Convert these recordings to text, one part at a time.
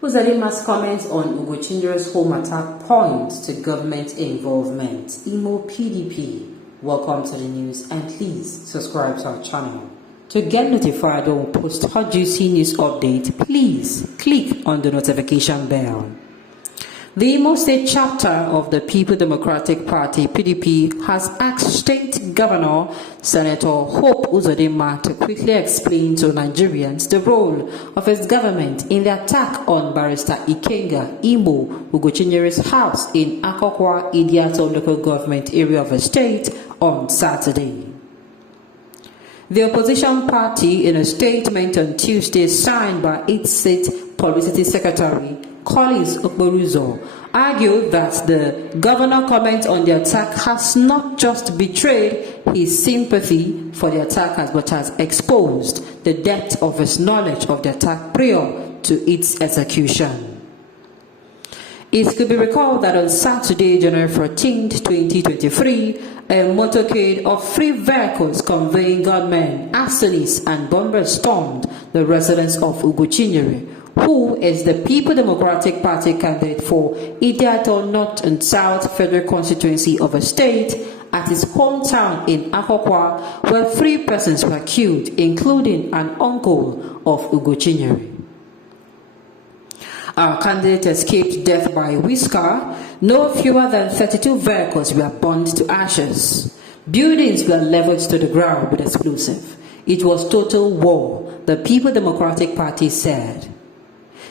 Uzodinma's comments on Ugochindre's home attack point to government involvement. Imo PDP. Welcome to the news and please subscribe to our channel. To get notified when we post hot juicy news update, please click on the notification bell. The Imo State chapter of the People Democratic Party (PDP) has asked State Governor Senator Hope Uzodinma to quickly explain to Nigerians the role of his government in the attack on Barrister Ikenga, Imo Ugochindre's house in Akokwa, Idiato local government area of the state on Saturday. The opposition party, in a statement on Tuesday signed by its state publicity secretary, Collins Okboruzo, argued that the governor comment on the attack has not just betrayed his sympathy for the attackers but has exposed the depth of his knowledge of the attack prior to its execution. It could be recalled that on Saturday, January 14, 2023, a motorcade of 3 vehicles conveying gunmen, arsonists, and bombers stormed the residence of Ugochindre, who is the People Democratic Party candidate for Idiato North and South Federal Constituency of a state at his hometown in Akokwa, where 3 persons were killed, including an uncle of Ugochindre. Our candidate escaped death by whisker. No fewer than 32 vehicles were burned to ashes. Buildings were leveled to the ground with explosive. It was total war, the People Democratic Party said.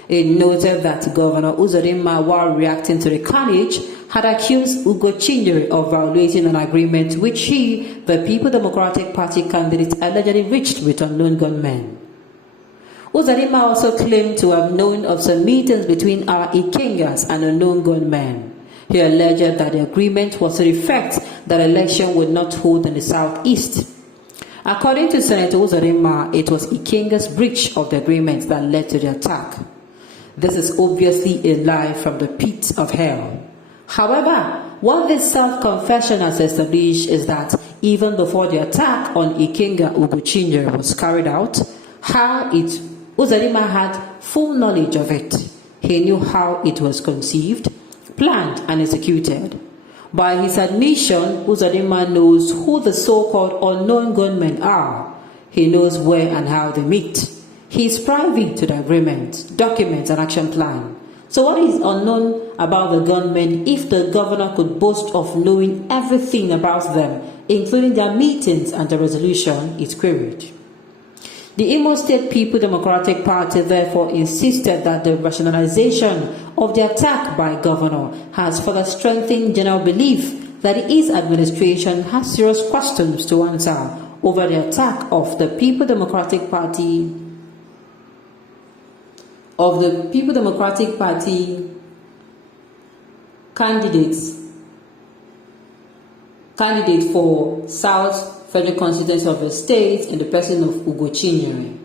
It noted that Governor Uzodinma, while reacting to the carnage, had accused Ugochindre of violating an agreement which he, the People Democratic Party candidate, allegedly reached with unknown gunmen. Uzodinma also claimed to have known of some meetings between our Ikengas and unknown gunmen. He alleged that the agreement was to the effect that election would not hold in the southeast. According to Senator Uzodinma, it was Ikenga's breach of the agreement that led to the attack. This is obviously a lie from the pit of hell. However, what this self-confession has established is that even before the attack on Ikenga Ugochindre was carried out, Uzodinma had full knowledge of it. He knew how it was conceived, planned, and executed. By his admission, Uzodinma knows who the so-called unknown gunmen are. He knows where and how they meet. He is privy to the agreement, documents, and action plan. So what is unknown about the gunmen if the governor could boast of knowing everything about them, including their meetings and the resolution, is queried. The Imo State People Democratic Party therefore insisted that the rationalization of the attack by governor has further strengthened general belief that his administration has serious questions to answer over the attack of the People Democratic Party candidate for South Federal Constituency of the state in the person of Ugochindre.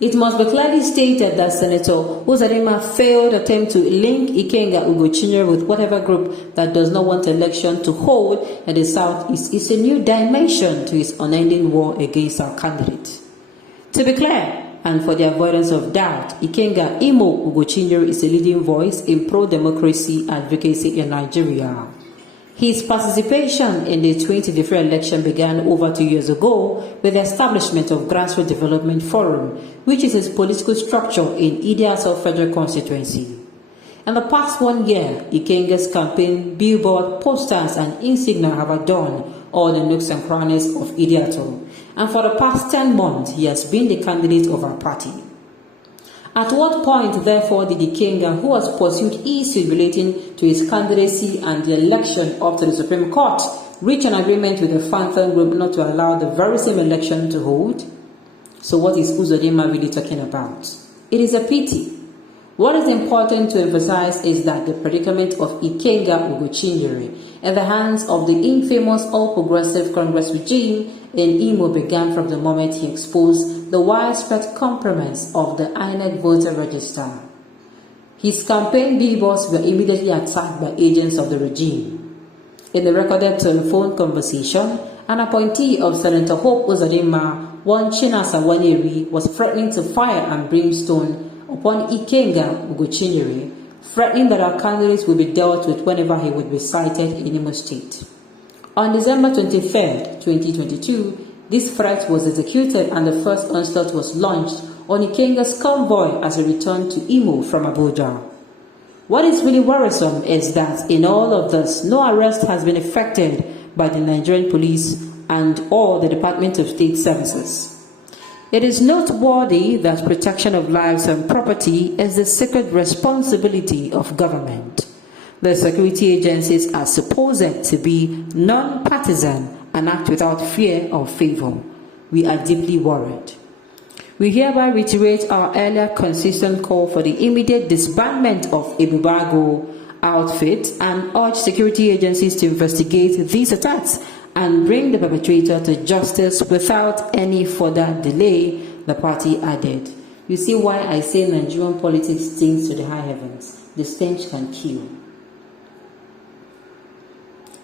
It must be clearly stated that Senator Uzodinma's failed attempt to link Ikenga Ugochindre with whatever group that does not want election to hold in the southeast is a new dimension to his unending war against our candidate. To be clear, and for the avoidance of doubt, Ikenga Imo Ugochindre is a leading voice in pro-democracy advocacy in Nigeria. His participation in the 2023 election began over 2 years ago with the establishment of Grassroots Development Forum, which is his political structure in Idiato Federal Constituency. In the past 1 year, Ikenga's campaign, billboard, posters, and insignia have adorned all the nooks and crannies of Idiato, and for the past 10 months, he has been the candidate of our party. At what point, therefore, did Ikenga, who has pursued issues relating to his candidacy and the election up to the Supreme Court, reach an agreement with the Phantom Group not to allow the very same election to hold? So what is Uzodinma really talking about? It is a pity. What is important to emphasize is that the predicament of Ikenga Ugochindre in the hands of the infamous All Progressive Congress regime in Imo began from the moment he exposed the widespread compromise of the INEC voter register. His campaign billboards were immediately attacked by agents of the regime. In a recorded telephone conversation, an appointee of Senator Hope Uzodinma one Chinasa Waneri was threatening to fire and brimstone upon Ikenga Ugochinyere, threatening that our candidate will be dealt with whenever he would be cited in Imo State. On December 23, 2022, this threat was executed and the first onslaught was launched on Ikenga's convoy as he returned to Imo from Abuja. What is really worrisome is that in all of this, no arrest has been effected by the Nigerian police and or the Department of State Services. It is noteworthy that protection of lives and property is the sacred responsibility of government. The security agencies are supposed to be non-partisan and act without fear or favor. We are deeply worried. We hereby reiterate our earlier consistent call for the immediate disbandment of Ebubago outfit and urge security agencies to investigate these attacks and bring the perpetrator to justice without any further delay, the party added. You see why I say Nigerian politics stinks to the high heavens. The stench can kill.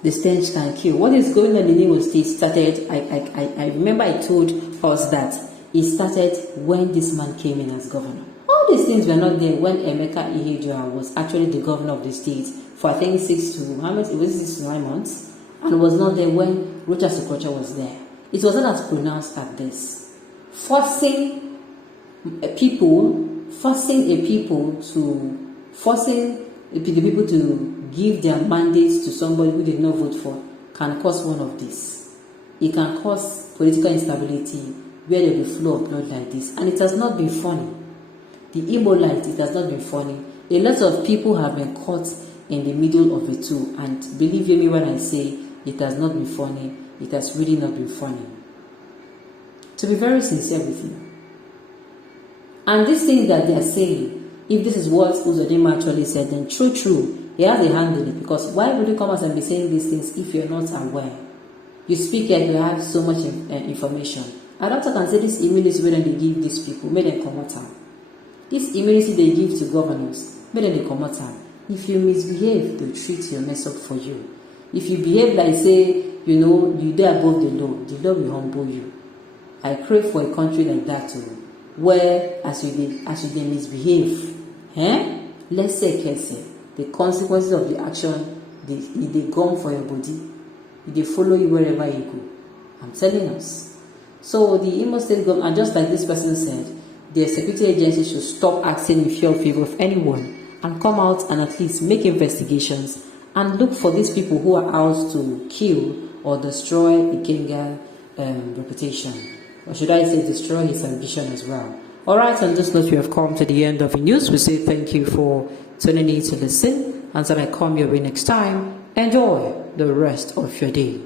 The stench can kill. What is going on in Imo State started, I remember I told us that it started when this man came in as governor. All these things were not there when Emeka Ihedioha was actually the governor of the state for I think 6 to 9 months, and was not there when Rocha Sokocha was there. It was not as pronounced as this. Forcing the people to give their mandates to somebody who did not vote for can cause one of these. It can cause political instability where there will be flow of blood like this. And it has not been funny. The Imo light, it has not been funny. A lot of people have been caught in the middle of the two. And believe me when I say it has not been funny, it has really not been funny. To be very sincere with you. And these things that they are saying, if this is what Uzodinma actually said, then true, he has a hand in it. Because why would you come out and be saying these things if you're not aware? You speak and you have so much information. And doctor can say this immunity when they give these people, make them come out. This immunity they give to governors, make them come out. If you misbehave, they'll treat your mess up for you. If you behave like say, you are above the law will humble you. I pray for a country like that too, where as you misbehave, let's say the consequences of the action, they come for your body, they follow you wherever you go. I'm telling us. So the Imo State government, and just like this person said, the security agencies should stop acting in fear or favor of anyone and come out and at least make investigations and look for these people who are out to kill or destroy Ikenga reputation. Or should I say destroy his ambition as well. Alright, on this note, we have come to the end of the news. We say thank you for tuning in to listen. Until I come your way next time, enjoy the rest of your day.